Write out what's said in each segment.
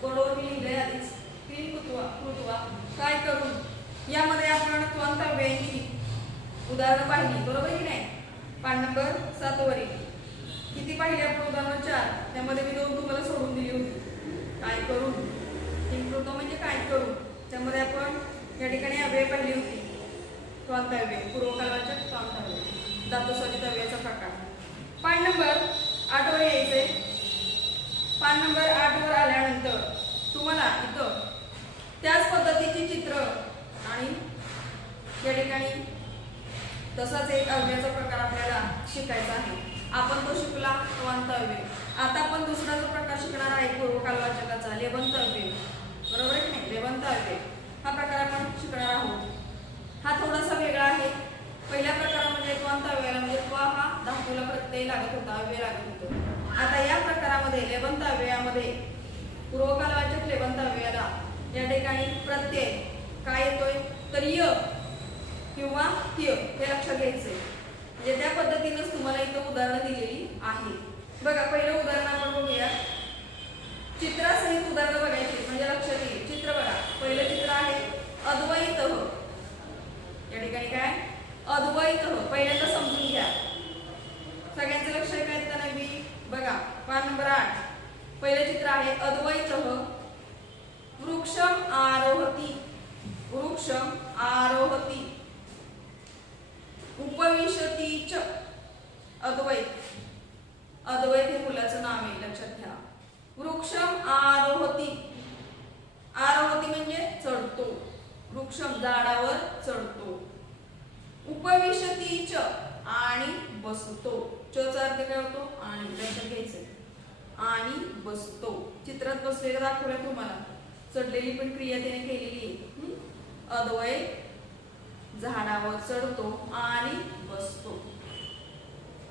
बोर्डवर लिहिलंय आधीच. क्लीन कृत्वा काय करून यामध्ये आपण त्वंतव्यांची उदाहरणं पाहिली, बरोबर की नाही. पान नंबर 7 वरील किती पाहिली आपण उदाहरणं 4. त्यामध्ये मी 2 तुम्हाला सोडून दिली होती. काय करून क्लीन कृत्वा म्हणजे काय करून. त्यामध्ये आपण या ठिकाणी अव्यय पाहिली होती. त्वंतव्य, पूर्वकालवाचक त्वंतव्य, धातुसहित अव्ययाचा प्रकार. पान नंबर 8 वर यायचंय. पान नंबर 8 वर आल्यानंतर तुम्हाला इथं त्याच पद्धतीची चित्र आणि या ठिकाणी तसाच एक अव्ययाचा प्रकार आपल्याला शिकायचा आहे. आपण तो शिकला त्वंतव्य. आता आपण दुसरा जो प्रकार शिकणार आहे पूर्वकालवाचकाचा, लेबंतव्य, बरोबर की नाही. लेबंतव्य हा प्रकार आपण शिकणार आहोत. हा थोडासा वेगळा आहे. पहिल्या प्रकारामध्ये त्वंतव्याला म्हणजे त्व हा धातूला प्रत्यय लागत होता, अव्यय लागत होतं. आता या प्रकारामध्ये लेबंतव्यामध्ये पूर्वकालवाचक लेबंतव्याला या ठिकाणी प्रत्यय काय येतोय तर य किंवा त्य हे लक्षात घ्यायचंय. म्हणजे त्या पद्धतीनेच तुम्हाला इथं उदाहरणं दिलेली आहे. बघा पहिलं उदाहरण आपण बघूया. चित्रासहित उदाहरणं बघायची म्हणजे लक्षात येईल. चित्र बघा. पहिलं चित्र आहे अद्वैतः. या ठिकाणी काय अद्वैतः पहिल्यांदा समजून घ्या. सगळ्यांचं लक्ष आहे का नाही बघा. पान नंबर 8 पहिलं चित्र आहे अद्वैतः वृक्षम आरोहति. वृक्षम आरोहति उपविशति च. अद्वैत, अद्वैत हे मुलाचं नाव आहे, लक्षात घ्या. वृक्षम आरोहति, आरोहति म्हणजे चढतो. वृक्षम झाडावर चढतो. उपविशति च आणि बसतो. च चा अर्थ काय होतो आणि, लक्षात घ्यायचं. आणि बसतो. चित्रात बसलेलं दाखवलंय तुम्हाला. चढलेली पण क्रिया त्याने केलेली आहे. अद्वैत झाडावर चढतो आणि बसतो.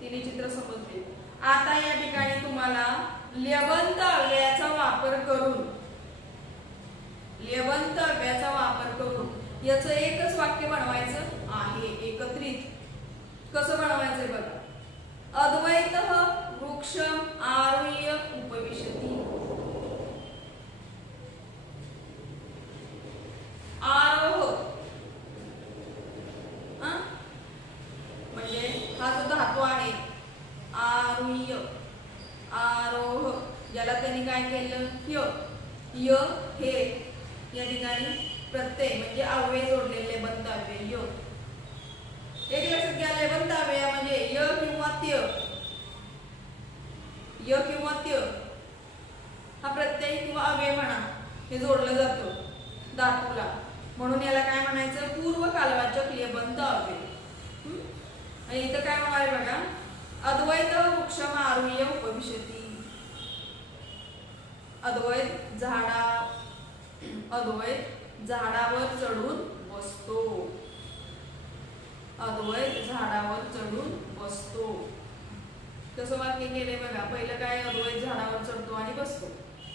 तिने चित्र समजले. आता या ठिकाणी तुम्हाला लेबंत अव्ययाचा वापर करून, लेबंत अव्ययाचा वापर करून याचं एकच वाक्य बनवायचं आहे एकत्रित. कसं बनवायचंय बघा. अद्वैतः वृक्षम आरुह्य उपविशति. आरोह म्हणजे हा जो धातू आहे आरुह्य, आरोह, ज्याला त्यांनी काय केलं य. य हे या ठिकाणी प्रत्यय म्हणजे अव्यय जोडलेले लेबंतव्य य. एक लक्षात घ्या. लेबंतव्य म्हणजे य किंवा त्य. य किंवा त्य हा प्रत्यय किंवा अव्यय म्हणा हे जोडलं जातं धातूला. म्हणून याला काय म्हणायचं पूर्वकालवाचक लेबंत अव्यय. आणि इथं काय होणार आहे बघा. अद्वैतः वृक्षम आरुह्य उपविशति. अद्वैत झाडावर चढून बसतो. अद्वैत झाडावर चढून बसतो. कसं वाक्य केलंय बघा. पहिलं काय अद्वैत झाडावर चढतो आणि बसतो.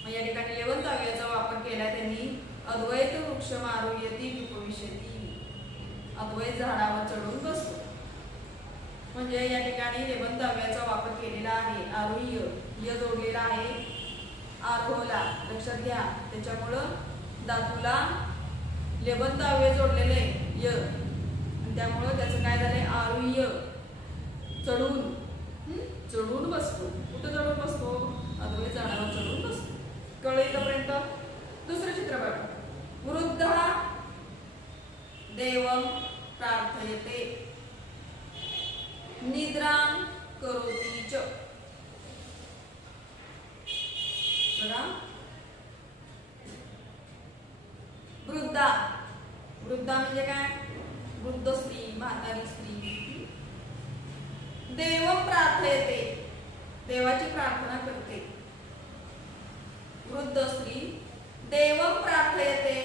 मग या ठिकाणी लेबंत अव्ययाचा वापर केलाय त्यांनी. अद्वैत वृक्षम आरुह्यति उपविशति. अद्वैत झाडावर चढून बसतो. म्हणजे या ठिकाणी लेबंत अव्ययाचा वापर केलेला आहे. आरुह्य य जोडलेला आहे आरोहला, लक्षात घ्या. त्याच्यामुळं धातूला लेबंत अव्यय जोडलेले य, त्यामुळं त्याचं काय झालंय आरुह्य. चढून, चढून बसतो. कुठं चढून बसतो अद्वैत झाडावर चढून बसतो. कळलं इथपर्यंत. दुसरं चित्र बघा. वृद्धा देवं प्रार्थयते निद्रां करोति च. बघा. वृद्धा, वृद्धा म्हणजे काय वृद्ध स्त्री, म्हातारी स्त्री. देवं प्रार्थयते देवाची प्रार्थना करते. वृद्ध स्त्री देवं प्रार्थयते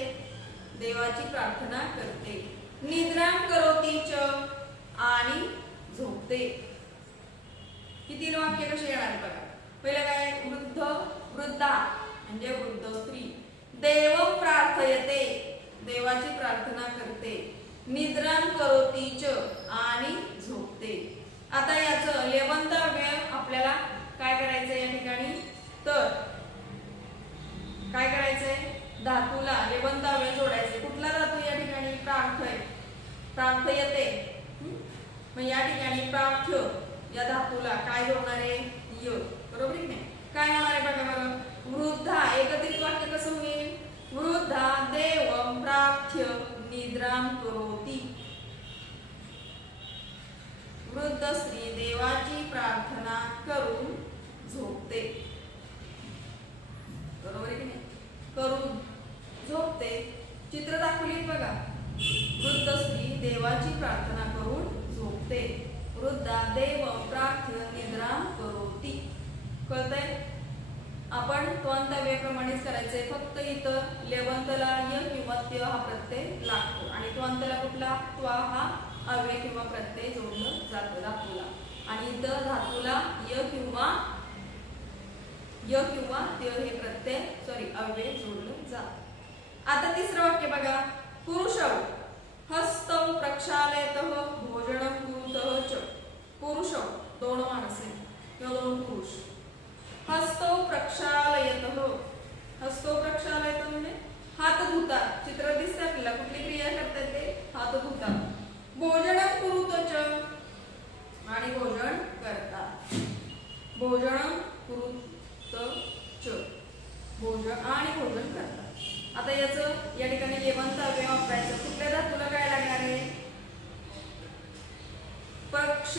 देवाची प्रार्थना करते. निद्रां करोति च आणि झोपते. किती वाक्य कसे येणार बघा. पहिलं काय वृद्ध, वृद्धा म्हणजे वृद्ध स्त्री. देवं प्रार्थयते देवाची प्रार्थना करते. निद्रां करोति च आणि झोपते. आता याचं लेबंत अव्यय आपल्याला काय करायचं या ठिकाणी तर काय करायचंय, धातूला लेबंत अव्यय जोडायचे. कुठला धातू या ठिकाणी, प्रार्थय. प्रार्थ येते. मग या ठिकाणी प्रार्थ्य या धातूला काय जोडणार आहे, य. बरोबर की नाही. काय होणार आहे बघा बरं, वृद्धा एकत्रित वाक्य कसं होईल, वृद्धा देवं प्रार्थ्य निद्रां करोति. वृद्ध स्त्री देवाची प्रार्थना करून झोपते. बरोबर आहे की नाही, करून झोपते. चित्र दाखवलीत बघा, वृद्ध स्त्री देवाची प्रार्थना करून झोपते. वृद्धा देवं प्रार्थ्य निद्रां करोति. कळतंय. आपण त्वंत अव्ययाप्रमाणेच करायचंय, फक्त इथं लेवंतला य किंवा त्य हा प्रत्यय लागतो आणि त्वंतला कुठला, त्वा हा अव्यय किंवा प्रत्यय जोडलं जातं धातूला. आणि इथं धातूला य किंवा त्य हे प्रत्यय अव्यय जोडलं जातं. आता तिसरं वाक्य बघा, पुरुषौ हस्तौ प्रक्षालयतः भोजनं कुरुतः च. पुरुषौ दोन माणसे किंवा दोन पुरुष. हस्तौ प्रक्षालयतः, हस्तौ प्रक्षालयतः म्हणजे हात धुतात. चित्र दिसतं आपल्याला, कुठली क्रिया करतात ते, हात धुतात. भोजनं कुरुतः च आणि भोजन करतात. भोजनं कुरुतः च, भोजन आणि भोजन करतात. आता याचं या ठिकाणी लेवंत अव्यय वापरायचं. कुठल्या धातूला काय लागणार आहे, पक्ष.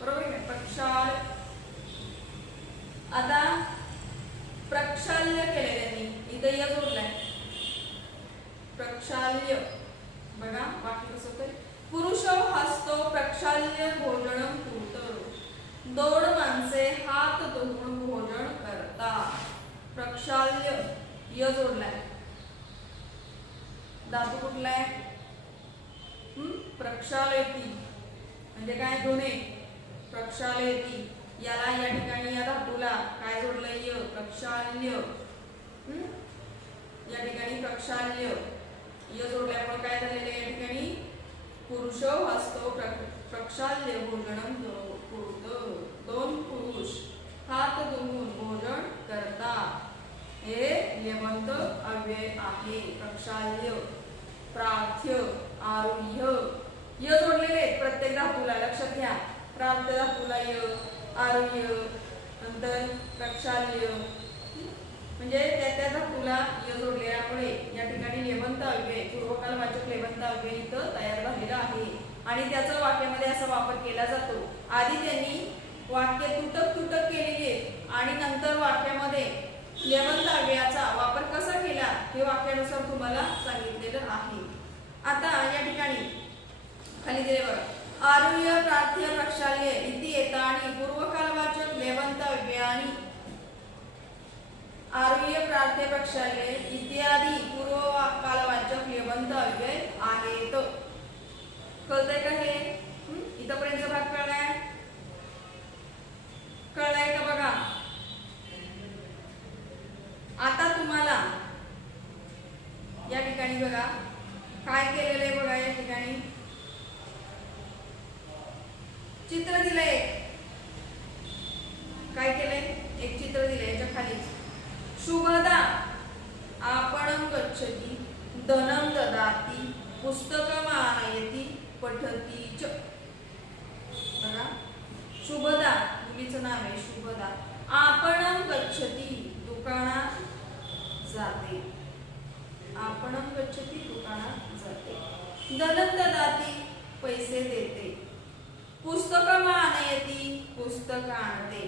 बरोबर आहे, प्रक्षाल. आता प्रक्षाल्य केले त्यांनी, इथं या जोडलाय प्रक्षाल्य. बघा वाक्य कसं होतं, पुरुषौ हस्तो प्रक्षाल्य भोजनं कुरुत. दोन माणसे हात धुवून भोजन करतात. प्रक्षाल्य य जोडलाय. धातू कुठला आहे, प्रक्षालयती म्हणजे काय, धुणे. प्रक्षालयती याला या ठिकाणी या धातूला काय जोडलंय, य. प्रक्षाल्य. या ठिकाणी प्रक्षाल्य य जोडल्यामुळे काय झालेलं आहे, या ठिकाणी पुरुषो हस्तो प्रक्षाल्य भोजनं कुरुत. दोन पुरुष हात धुवून भोजन करतात. हे लेवंत अव्यय आहे. प्रक्षाल्य, प्रार्थ्य, आरुह्य य जोडलेले आहेत प्रत्येक धातूला. लक्षात घ्या, प्रार्थ्य धातूला य, आरुह्य, नंतर प्रक्षाल्य म्हणजे त्या धातूला य जोडल्यामुळे या ठिकाणी लेवंत अव्यय, पूर्वकालवाचक लेवंत अव्यय इथं तयार झालेला आहे आणि त्याचा वाक्यामध्ये असा वापर केला जातो. आधी त्यांनी वाक्य तुटक केलेली आहे आणि नंतर वाक्यामध्ये लेवंत अव्ययाचा वापर कसा केला हे वाक्यानुसार तुम्हाला सांगितलेलं आहे. आता या ठिकाणी खाली दिले बघा, आरुह्य प्रार्थ्य प्रक्षाल्य इति एतानि पूर्वकालवाचक लेवंत अव्ययानि. आरुह्य प्रार्थ्य प्रक्षाल्य इत्यादी पूर्वकालवाचक लेवंत अव्यय आहेत. कळतंय का हे, इथपर्यंत भाग कळलाय, कळलाय का बघा. आता तुम्हाला या ठिकाणी बघा काय केलेलं आहे, बघा या ठिकाणी चित्र दिलंय. काय केलंय, एक चित्र दिलंय याच्या खालीच, शुभदा आपणं गच्छति धनं ददाति पुस्तकम् आनयति पठति च. बघा, शुभदा मुलीचं नाव आहे शुभदा. आपणं गच्छति दुकानात जाते. आपणं गच्छति दुकानात जाते. धनं ददाति पैसे देते. पुस्तकम् आनयति पुस्तक आणते.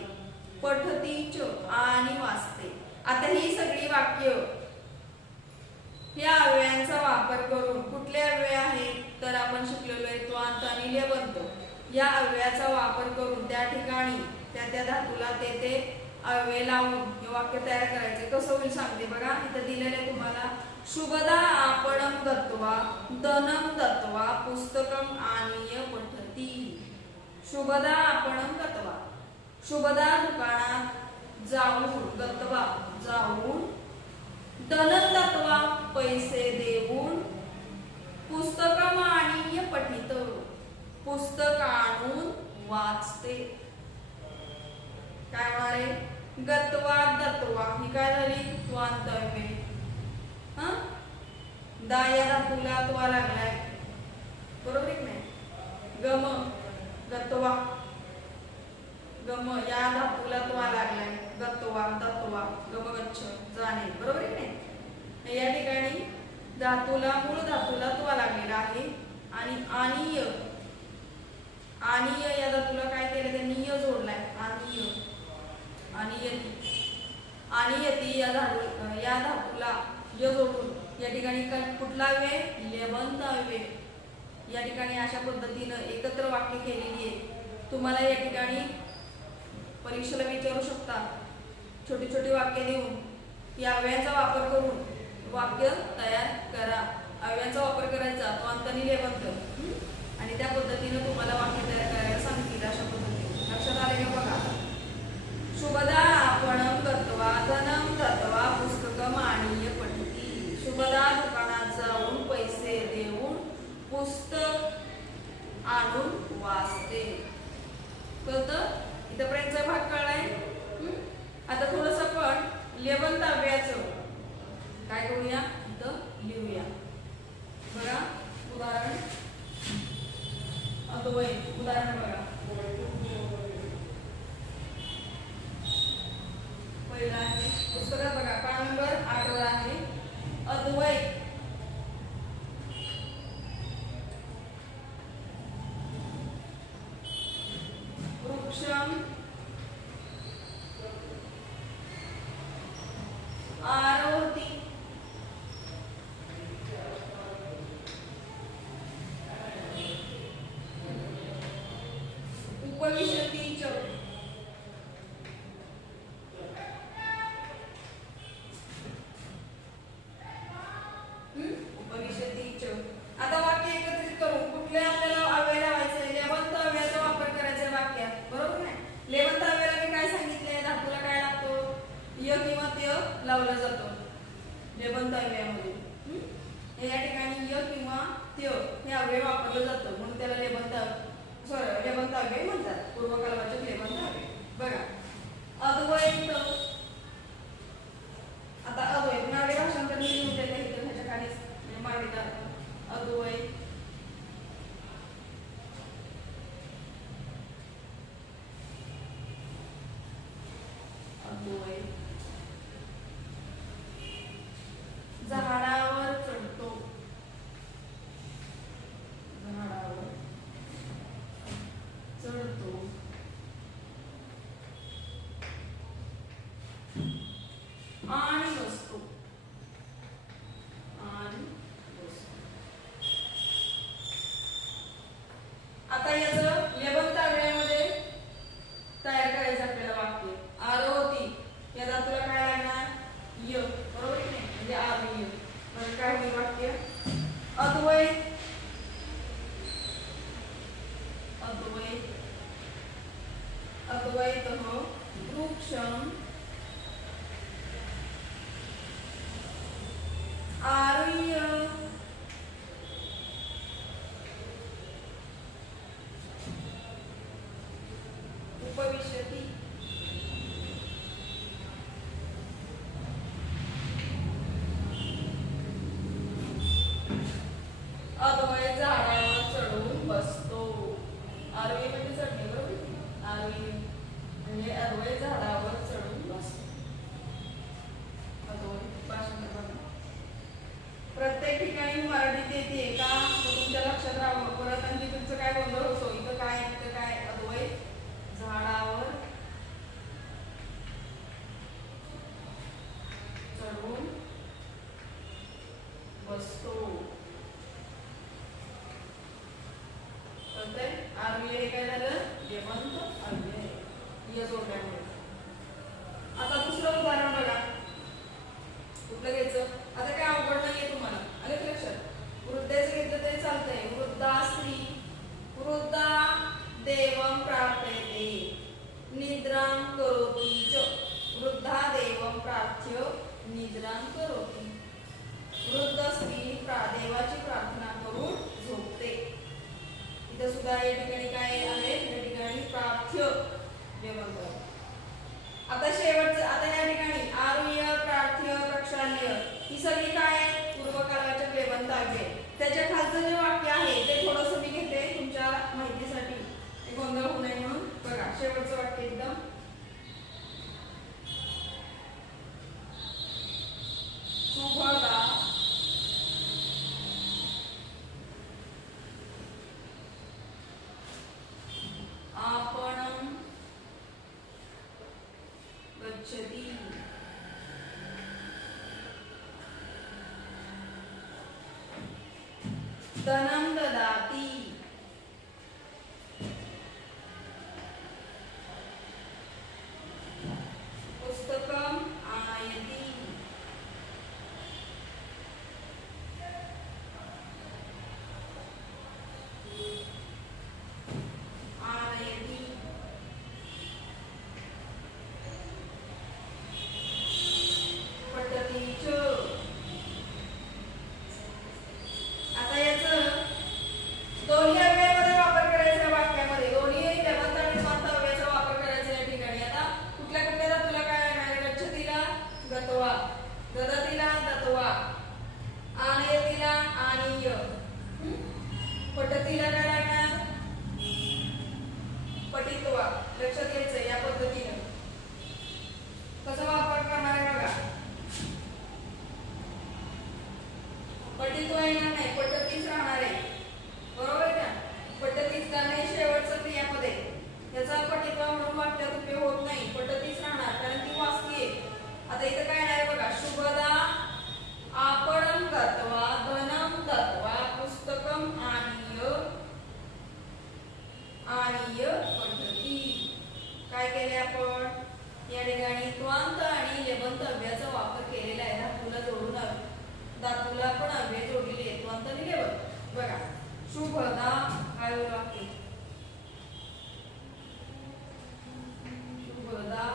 पठति च आणि वाचते. आता ही सगळी वाक्य या अव्ययांचा वापर करून, कुठले अव्यय आहेत तर आपण शिकलेलो आहे त्वांत आणि लेवंत. या अव्ययाचा वापर करून त्या ठिकाणी त्या धातूला ते अव्यय लावून हे वाक्य तयार करायचे. कसं होईल सांगते बघा, इथं दिलेलं आहे तुम्हाला, शुभदा आपणं गत्वा धनं दत्वा पुस्तकम् आनीय पठति. शुभदा आपणं गत्वा, शुभदा दुकानात जाऊन, गत्वा जाऊन, धनं दत्वा पैसे देऊन, पुस्तकम् आनीय पठित पुस्तक आणून वाचते. काय होणार आहे, गत्वा दत्वा ही काय झाली त्वांतव्ये. हा दा या धातूला त्वा लागलाय बरोबर आहे की नाही. गम गत्वा गम या धातूला त्वा लागलाय गत्वा दत्वा गमगच्छ जाणे बरोबर आहे की नाही. या ठिकाणी धातूला मूळ धातूला त्वा लागलेला आहे आणि आणीय आणीय या धातूला काय केलं त्यांनी य जोडलाय आणीय आणीयती आणीयती या धातूला य जोडून या ठिकाणी कुठला वे लेबंतावे या ठिकाणी अशा पद्धतीनं एकत्र वाक्य केलेली आहे. तुम्हाला या ठिकाणी परीक्षेला विचारू शकता छोटी छोटी वाक्य देऊन या अव्ययाचा वापर करून वाक्य तयार करा. अव्ययाचा वापर करायचा तो अंतनी लेबंत आणि त्या पद्धतीनं तुम्हाला वाक्य तयार करायला सांगतील. अशा पद्धतीने लक्षात आले का बघा. शुभदा आपणम गत्वा धनम दत्वा पुस्तकम आणीय पठती. शुभदा दुकानात जाऊन पैसे देऊन पुस्तक आणून वाचते. कळतं इथपर्यंतचा भाग कळलाय. आता थोडस पण लेबंताव्याचं काय करूया इथं लिहूया बघा. उदाहरण अद्वय उदाहरण बघा. पहिला आहे पुस्तकात बघा पान नंबर 8 वर आहे अद्वय. वृक्षम आरोहती. उपविशती च. उपविशती च. आता वाक्य एकत्रित करून कुठले आपल्याला अव्यय लावायचे लेबंत अव्ययाचा वापर करायचा वाक्यात बरोबर नाही. लेबंत अव्ययाला मी काय सांगितलंय धातूला काय लागतो य किंवा त्य लावला जातो लेबंत अव्ययामध्ये. या ठिकाणी य किंवा त्य हे अव्यय वापरलं जातं म्हणून त्याला लेबंत अव्यय म्हणतात. पूर्वकालवाचक लेबंत अव्यय बघा. अद्वैत आता अद्वैत मराठी भाषांतर मी लिहिलेलं आहे इथं ह्याच्या खाली मराठीत अद्वैत अद्वैत झाडावर चढतो. झाडावर चढतो. आणि बसतो. आणि बसतो. आता याचं लेबंत अव्ययामध्ये तयार करायचं आपल्याला वाक्य. आरोहती या धातूला काय लागणार य बरोबर की नाही म्हणजे आरोह्य. म्हणजे काय होईल वाक्य अद्वैत अद्वैत अद्वैत वृक्षम आरुह्य उपविशती. अद्वैत झाडावर चढून बसतो. आरोही म्हणजे चढणे बरोबर. आरोही म्हणजे अद्वैत झाडावर चढून बसतो. अद्वैत भाषण बघा. प्रत्येक ठिकाणी मराठीत येते का तुमच्या लक्षात राहावं. परत आणखी तुमचं काय गोंधळ होतो. इथं काय अद्वैत झाडावर चढून बसतो. आरोह्य हे काय झालं लेबंत अव्यय या जोडल्यामुळे. आता दुसरं उदाहरण बघा. कुठलं घ्यायचं आता काय अवघड नाहीये तुम्हाला आलं की लक्षात. वृद्धेच घेतलं तरी चालतंय. वृद्धा स्त्री वृद्धा देवं प्रार्थयते निद्रां करोति च. वृद्धा देवं प्रार्थ्य निद्रां करोति. वृद्ध स्त्री देवाची प्रार्थना करून झोपते. इथं सुद्धा या ठिकाणी काय आहे या ठिकाणी प्रार्थ्य लेबंत आता शेवटचं, आता या ठिकाणी आरुह्य, प्रार्थ्य, प्रक्षाल्य ही सगळी काय आहे? पूर्वकाळाच्या क्लेबंताव्ये. त्याच्या खालचं जे वाक्य आहे ते थोडंसं मी घेते तुमच्या माहितीसाठी, ते गोंधळ होऊ नये म्हणून. बघा शेवटचं वाक्य एकदम शुभदा आपणं गच्छति धनं ददाति पुस्तकम् आनयति आनयति पठति च. आता याचं दोन्ही अव्ययामध्ये वापर करायचा वाक्यामध्ये, दोन्ही लेबंत आणि स्वांत अव्ययाचा वापर करायचा या ठिकाणी. आता कुठल्या कुठल्या धातूला काय लागणार? गच्छतीला गत्वा, ददतीला दत्वा, आनयतीला आनीय, पठतीला काय लागणार? पठित्वा. लक्षात घ्यायचं या पद्धतीने कसा वापर करणार आहे बघा. पठित्वा येणार नाही, पठतीच राहणार आहे. बरोबर आहे का? पठतीच का नाही? शेवटचं क्रियापद आहे, याचा पठित्वा म्हणून वाक्यात उपयोग होत नाही, पठतीच राहणार कारण ती वाचली. आता इथं काय आहे बघा. शुभदा आपणं गत्वा धनं दत्वा पुस्तकम् आनीय आनीय पठति. काय केले आपण या ठिकाणी? त्वांत आणि लेबंत अव्ययाचा वापर केलेला आहे. धातूला जोडून धातूला पण अव्यय जोडलेले आहेत, त्वांत आणि लेबंत. बघा शुभदा काय वाक्य? शुभदा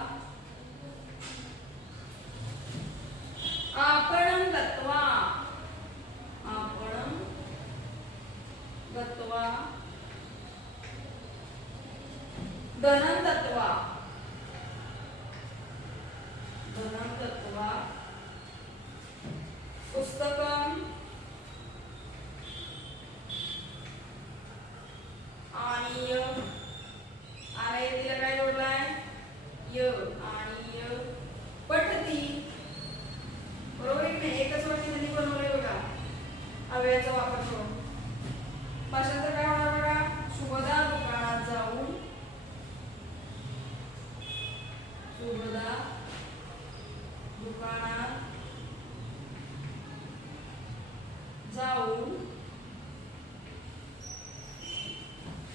आपणं गत्वा, आपणं गत्वा धनं दत्वा, धनं दत्वा पुस्तकम् आनीय, आनयतीला काय जोडलाय? य, आनीय पठति. बरोबर आहे की नाही? एकच वाक्य त्यांनी बनवलंय बघा अव्ययाचा वापर करून. भाषांतर काय होणार बघा. शुभदा दुकानात जाऊन, शुभदा दुकानात जाऊन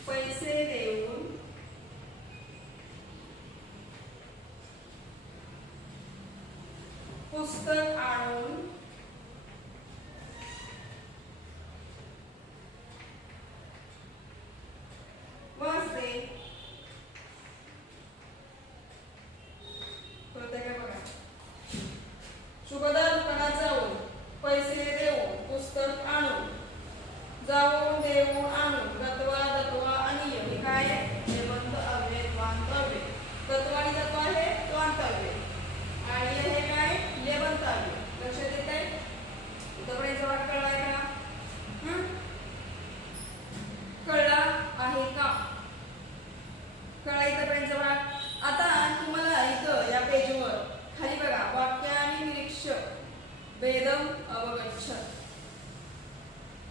पैसे देऊन पुस्तक आणून वाचते. कळतंय का बघा. शुभदा दुकानात जाऊन पैसे देऊन पुस्तक आणून, जाऊन देऊन आणून, गत्वा दत्वा आनीय हे काय आहे? लेबंत अव्यय, त्वांत अव्यय. गत्वा आणि दत्वा हे त्वांत अव्यय, आनीय हे काय? लेबंत अव्यय. लक्षात येत आहे? इथपर्यंत वाक्य कळलाय का? कळला आहे का? कळला इथपर्यंत वाक्य. आता तुम्हाला इथं या पेजवर खाली बघा वाक्य आणि निरीक्ष भेदम अवगच्छन,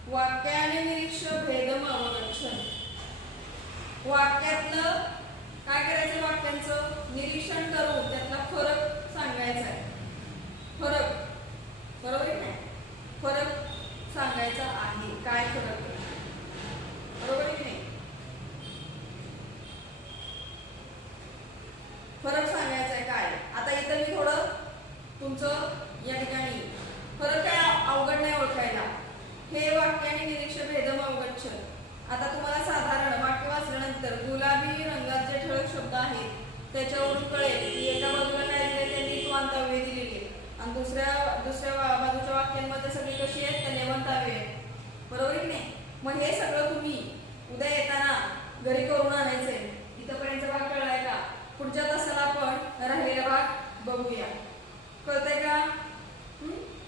वाक्य आणि निरीक्ष भेदम अवगच्छन. वाक्यातलं काय करायचं? वाक्यांचं निरीक्षण करून त्यातला फरक सांगायचा आहे. फरक, बरोबर आहे नाही? फरक सांगायचा आहे. काय फरक आहे? बरोबर आहे की नाही? फरक सांगायचा आहे काय. आता इथं मी थोडं तुमचं या ठिकाणी फरक काय अवघड नाही ओळखायला. हे वाक्य आणि निरीक्ष भेदम अवगच्छन. आता तुम्हाला साधारण वाक्य वाचल्यानंतर गुलाबी रंगात जे ठळक शब्द आहेत त्याच्यावरून कळेल की एका बाजूला काय दिले त्यांनी त्वांत अव्यय दिलेले आणि दुसऱ्या बाजूच्या वाक्यांमध्ये सगळी कशी आहेत? त्या लेबंत अव्यय. बरोबर की नाही? मग हे सगळं तुम्ही उद्या येताना घरी करून आणायचंय. इथपर्यंत वाक्य कळलाय का? पुढच्या तासाला आपण राहिलेला बघूया. कळतंय का?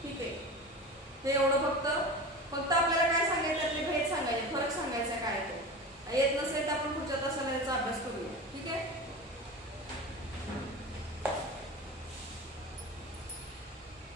ठीक आहे. हे एवढं फक्त